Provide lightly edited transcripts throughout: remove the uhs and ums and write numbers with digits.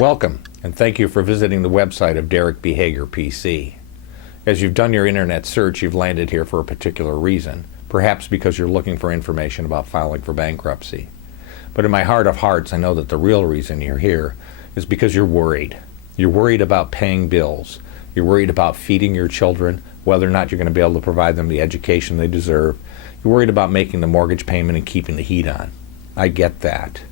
Welcome, and thank you for visiting the website of Derek B. Hager, PC. As you've done your internet search, you've landed here for a particular reason, perhaps because you're looking for information about filing for bankruptcy. But in my heart of hearts, I know that the real reason you're here is because you're worried. You're worried about paying bills. You're worried about feeding your children, whether or not you're going to be able to provide them the education they deserve. You're worried about making the mortgage payment and keeping the heat on. I get that.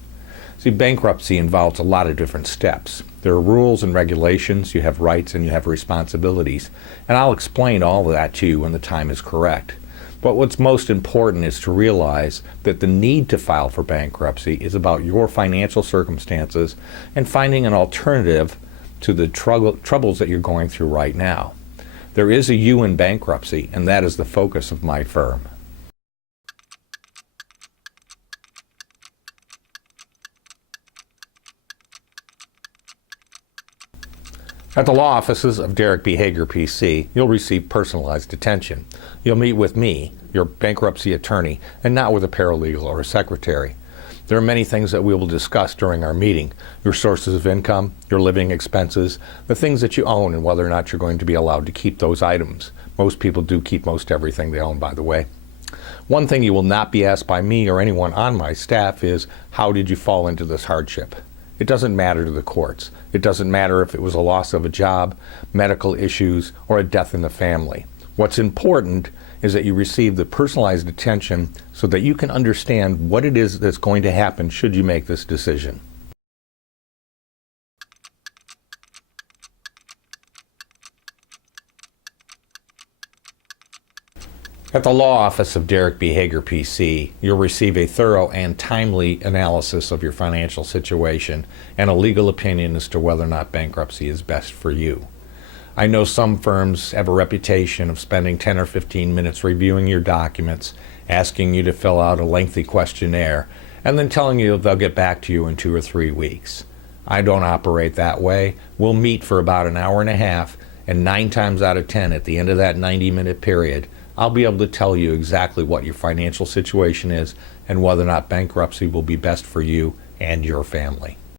See, bankruptcy involves a lot of different steps. There are rules and regulations, you have rights and you have responsibilities, and I'll explain all of that to you when the time is correct. But what's most important is to realize that the need to file for bankruptcy is about your financial circumstances and finding an alternative to the troubles that you're going through right now. There is a you in bankruptcy, and that is the focus of my firm. At the law offices of Derek B. Hager, PC, you'll receive personalized attention. You'll meet with me, your bankruptcy attorney, and not with a paralegal or a secretary. There are many things that we will discuss during our meeting: your sources of income, your living expenses, the things that you own, and whether or not you're going to be allowed to keep those items. Most people do keep most everything they own, by the way. One thing you will not be asked by me or anyone on my staff is, how did you fall into this hardship? It doesn't matter to the courts. It doesn't matter if it was a loss of a job, medical issues, or a death in the family. What's important is that you receive the personalized attention so that you can understand what it is that's going to happen should you make this decision. At the law office of Derek B. Hager, PC, you'll receive a thorough and timely analysis of your financial situation and a legal opinion as to whether or not bankruptcy is best for you. I know some firms have a reputation of spending 10 or 15 minutes reviewing your documents, asking you to fill out a lengthy questionnaire, and then telling you they'll get back to you in 2 or 3 weeks. I don't operate that way. We'll meet for about an hour and a half, and 9 times out of 10 at the end of that 90-minute period, I'll be able to tell you exactly what your financial situation is and whether or not bankruptcy will be best for you and your family.